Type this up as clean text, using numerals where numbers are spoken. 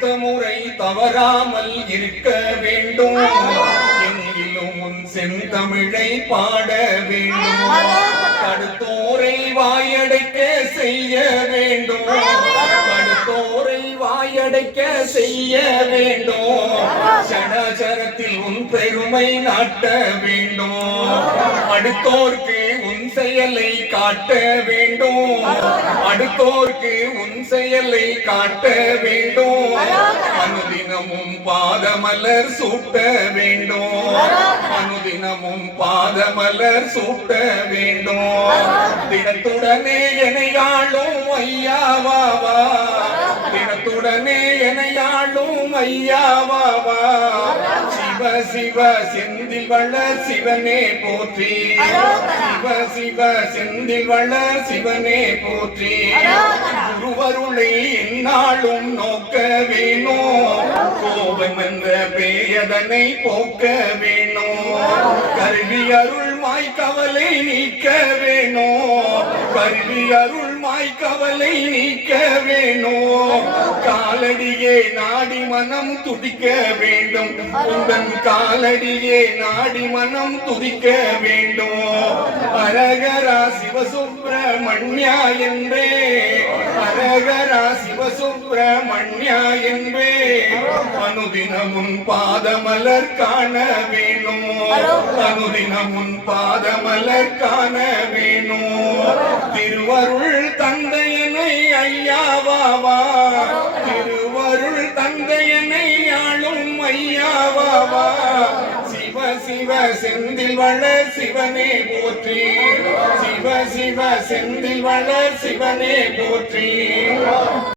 அடுத்த முறை தவறாமல் இருக்க வேண்டும். எங்கிலும் உன் செந்தமிழை பாட வேண்டும். தடுத்தோரை வாயடைக்க செய்ய வேண்டும். தடுத்தோரை வாயடைக்க செய்ய வேண்டும். சடாசரத்தில் உன் பெருமை நாட்ட வேண்டும். அடுத்தோர்க்கு உன் செயலை காட்ட வேண்டும். அடுத்தோர்க்கு உன் செயலை காட்ட வேண்டும். அனுதினமும் பாதமலர் சூட்ட வேண்டும். அனுதினமும் பாதமலர் சூட்ட வேண்டும். தினத்துடனே எனையாளும் ஐயாவாவா. தினத்துடனே எனையாளும் ஐயாவாவா. சிவ சிவ செந்தில் வளர் சிவனே போற்றி. சிவ சிவ செந்தில் வளர் சிவனே போற்றி. குருவருளை எந்நாளும் நோக்க வேணும். கோபம் என்ற பேயதனை போக்க வேணும். கருவி அருள் மாய்கவலை நீக்க வேணும். கருவி அருள் மாய்கவலை நீக்க வேணும். காலடியே நாடி மனம் துடிக்க வேண்டும். உந்தன் காலடியே நாடி மனம் துதிக்க வேண்டும். அரகரா சிவசுப்பிரமணியா என்றே. அரகரா சிவசுப்பிரமணியா என்றே. அனுதினமுன் பாதமலர் காண வேணும். அனுதினமுன் பாதமலர் காண வேணும். திருவருள் தந்தையனை ஐயாவாவா. திருவருள் தந்தையனை ஆளும் ஐயாவாவா. சிவ சிவ செந்தில் வளர் சிவனே போற்றி. சிவ சிவ செந்தில் வளர் சிவனே போற்றி.